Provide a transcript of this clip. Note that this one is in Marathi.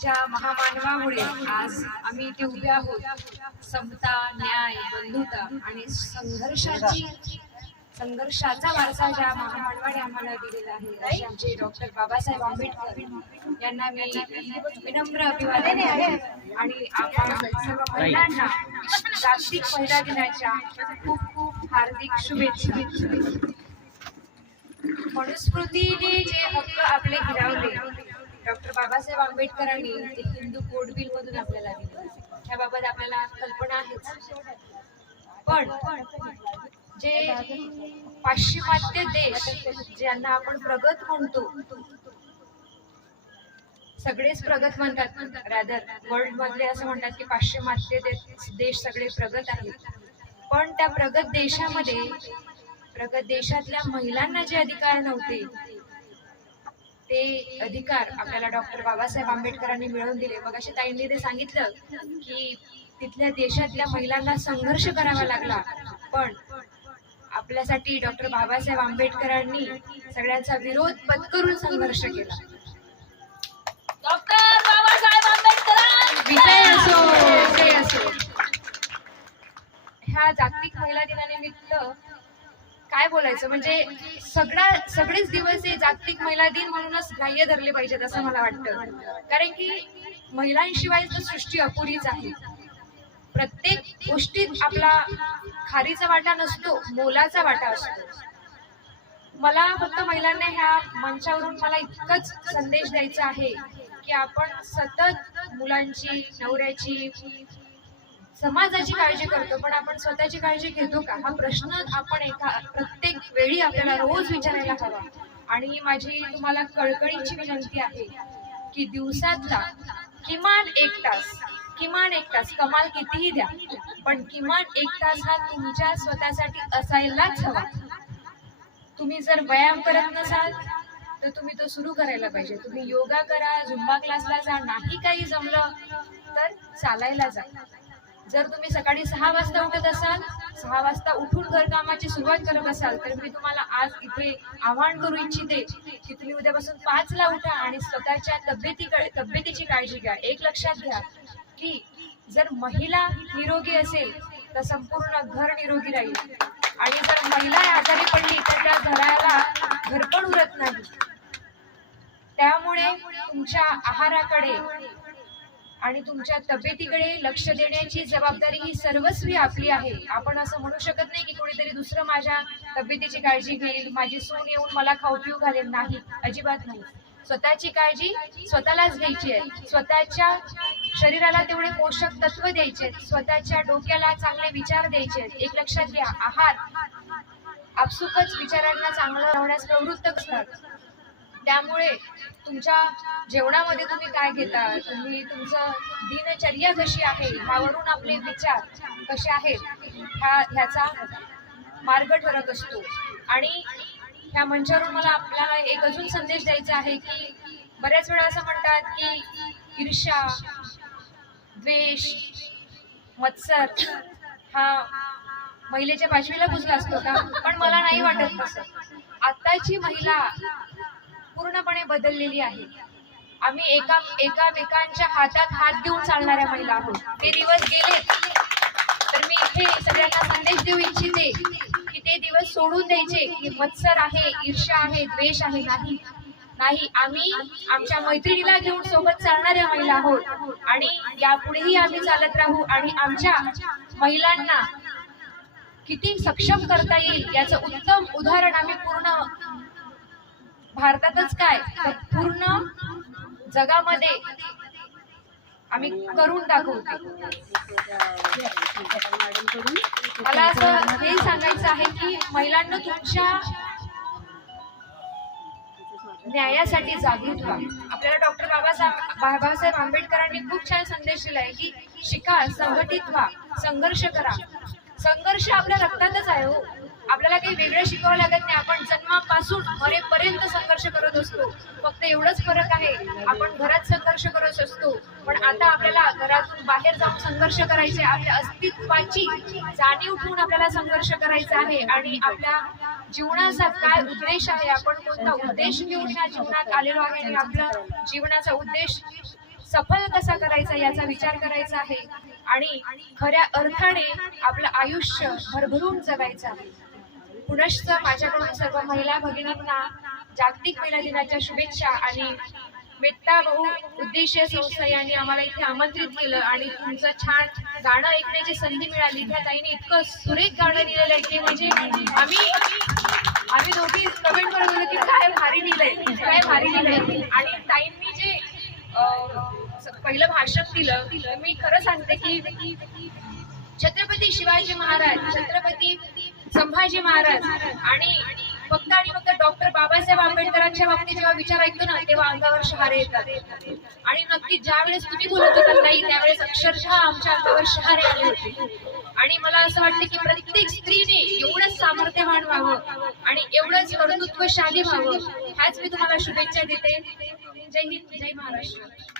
ज्या महामानवामुळे आज आम्ही इथे उभे आहोत, समता, न्याय, बंधुता आणि संघर्षाचा वारसा ज्या महामानवाने आम्हाला दिलेला आहे, असे आमचे डॉक्टर बाबासाहेब आंबेडकर यांना मी विनम्र अभिवादन करते आणि आपण सर्व महिलांना जागतिक महिला दिनाच्या खूप खूप हार्दिक शुभेच्छा. मनुस्मृतीने जे हक्क आपले हिरावले, डॉक्टर बाबासाहेब आंबेडकरांनी ते हिंदू कोड बिल मधून आपल्याला दिले. त्याबाबत आपल्याला कल्पना आहेच. पण जे पाश्चिमात्य देश ज्यांना आपण प्रगत म्हणतो, सगळेच प्रगत म्हणतात, रॅदर वर्ल्ड मधले असं म्हणतात की पाश्चिमात्य देश सगळे प्रगत आहेत. पण त्या प्रगत देशातल्या महिलांना जे अधिकार नव्हते, ते अधिकार आपल्याला डॉक्टर बाबासाहेब आंबेडकरांनी मिळवून दिले. मग अशा ताईंनी ते सांगितलं की तिथल्या देशातल्या महिलांना संघर्ष करावा लागला, पण आपल्यासाठी डॉक्टर बाबासाहेब आंबेडकरांनी सगळ्यांचा विरोध पत्करून संघर्ष केला. डॉक्टर बाबासाहेब आंबेडकर विजय असो, विजय असो. ह्या जागतिक महिला दिनानिमित्त काय बोलायचं, म्हणजे सगळेच दिवस हे जागतिक महिला दिन म्हणूनच ग्राह्य धरले पाहिजेत असं मला वाटतं. कारण की महिलांशिवाय तर सृष्टी अपुरीच आहे. प्रत्येक गोष्टीत आपला खारीचा वाटा नसतो, मोलाचा वाटा असतो. मला फक्त महिलांना ह्या मंचावरून मला इतकंच संदेश द्यायचा आहे की आपण सतत मुलांची, नवऱ्याची, समाजाची काळजी करतो, पण आपण स्वतःची काळजी घेतो का, हा प्रश्न आपण प्रत्येक वेळी आपल्याला रोज विचारायला हवा. आणि माझी तुम्हाला कळकळीची विनंती आहे की दिवसातला किमान एक तास, कमाल कितीही द्या, पण किमान 1 तास हा तुमच्या स्वतःसाठी असायलाच हवा. तुम्ही जर व्यायाम करत नसाल तर तुम्ही तो सुरू करायला पाहिजे. तुम्ही योगा करा, झुंबा क्लासला जा, नाही काही जमलं तर चालायला जा. जर तुम्ही सकाळी 6 वाजता उठत असाल, 6 वाजता उठून घरकामाची सुरुवात करत असाल, तर मी तुम्हाला आज इथे आवाहन करू इच्छिते की तुम्ही उद्यापासून 5 ला उठा आणि स्वतःच्या तब्येतीची काळजी घ्या. एक लक्षात घ्या की जर महिला निरोगी असेल तर संपूर्ण घर निरोगी राहील, आणि जर महिला आजारी पडली तर त्या घराला घरपण उरत नाही. त्यामुळे तुमच्या आहाराकडे आणि तुमच्या तब्येतीकडे लक्ष देण्याची जबाबदारी ही सर्वस्वी आपली आहे. आपण असं म्हणू शकत नाही की कोणीतरी दुसरं माझ्या तब्येतीची काळजी घेईल, माझी सून येऊन मला खाऊ पिऊ घालेल. नाही, अजिबात नाही. स्वतःची काळजी स्वतःलाच घ्यायची आहे. स्वतःच्या शरीराला तेवढे पोषक तत्व द्यायचे, स्वतःच्या डोक्याला चांगले विचार द्यायचे. एक लक्षात घ्या, आहार आपसुकच विचारांना चांगलं लावण्यास प्रवृत्त करतात. त्यामुळे तुमच्या जेवणामध्ये तुम्ही काय घेता, तुम्ही तुमचं दिनचर्या कशी आहे, ह्यावरून आपले विचार कसे आहेत ह्याचा मार्ग ठरत असतो. आणि ह्या मंचावरून मला आपल्याला एक अजून संदेश द्यायचा आहे की बऱ्याच वेळा असं म्हणतात की ईर्ष्या, द्वेष, मत्सर हा महिलेच्या पाशवीला पुजला असतो का? पण मला नाही वाटत तसं. आताची महिला पूर्णपणे बदललेली आहे. आम्ही एकामेकांच्या हातात हात देऊन चालणाऱ्या महिला आहोत. ते दिवस गेलेत. तर मी इथे सगळ्यांना संदेश देऊ इच्छिते की ते दिवस सोडून द्यायचे की मत्सर आहे, ईर्ष्या आहे, द्वेष आहे. नाही, आम्ही आमच्या मैत्रिणीला घेऊन सोबत चालणाऱ्या महिला आहोत आणि यापुढेही आम्ही चालत राहू. आणि आमच्या महिलांना किती सक्षम करता येईल याचं उत्तम उदाहरण आम्ही पूर्ण भारतातच काय तर पूर्ण जगामध्ये आम्ही करून दाखवू. मला असं हे सांगायचं आहे की महिलांना तुमच्या न्यायासाठी जागृत व्हा. आपल्याला डॉक्टर बाबासाहेब आंबेडकरांनी खूप छान संदेश दिलाय की शिका, संघटित व्हा, संघर्ष करा. संघर्ष आपल्या रक्तातच आहे हो. आपल्याला काही वेगळं शिकावं लागत नाही. आपण जन्मापासून मरेपर्यंत संघर्ष करत असतो. फक्त एवढंच फरक आहे, आपण घरात संघर्ष करत असतो, पण आता आपल्याला घरातून बाहेर जाऊन संघर्ष करायचे. आपल्या अस्तित्वाची जाणीव ठेवून आपल्याला संघर्ष करायचा आहे. आणि आपल्या जीवनाचा काय उद्देश आहे, आपण कोणता उद्देश घेऊन या जीवनात आलेलो आहे, आणि आपला जीवनाचा उद्देश सफल कसा करायचा याचा विचार करायचा आहे आणि खऱ्या अर्थाने आपलं आयुष्य भरभरून जगायचं आहे. पुनश्च माझ्याकडून सर्व महिला भगिनींना जागतिक महिला दिनाच्या शुभेच्छा. आणि मेत्ता बहु उद्देशीय संस्था यांनी आम्हाला इथे आमंत्रित केलं आणि तुमचं छान गाणं ऐकण्याची संधी मिळाली. त्या ताईने इतकं सुरेख गाणं लिहिलेलं आहे की म्हणजे आम्ही दोघी कमेंट करत होतो की काय भारी लिहिलंय, काय भारी लिहिलंय. आणि ताईंनी जे पहिलं भाषण दिलं तर मी खरं सांगते की छत्रपती शिवाजी महाराज, छत्रपती संभाजी महाराज आणि फक्त आणि फक्त डॉक्टर बाबासाहेब आंबेडकरांच्या बाबतीत जेव्हा विचार ऐकतो ना तेव्हा अंगावर शहारे येतात. आणि नक्कीच ज्या वेळेस तुम्ही बोलत होता ताई त्यावेळेस अक्षरशः आमच्या अंगावर शहारे आले होते. आणि मला असं वाटतं की प्रत्येक स्त्रीने एवढंच सामर्थ्यवान व्हावं आणि एवढंच कर्तृत्वशाली व्हावं. ह्याच मी तुम्हाला शुभेच्छा देते. जय हिंद, जय महाराष्ट्र.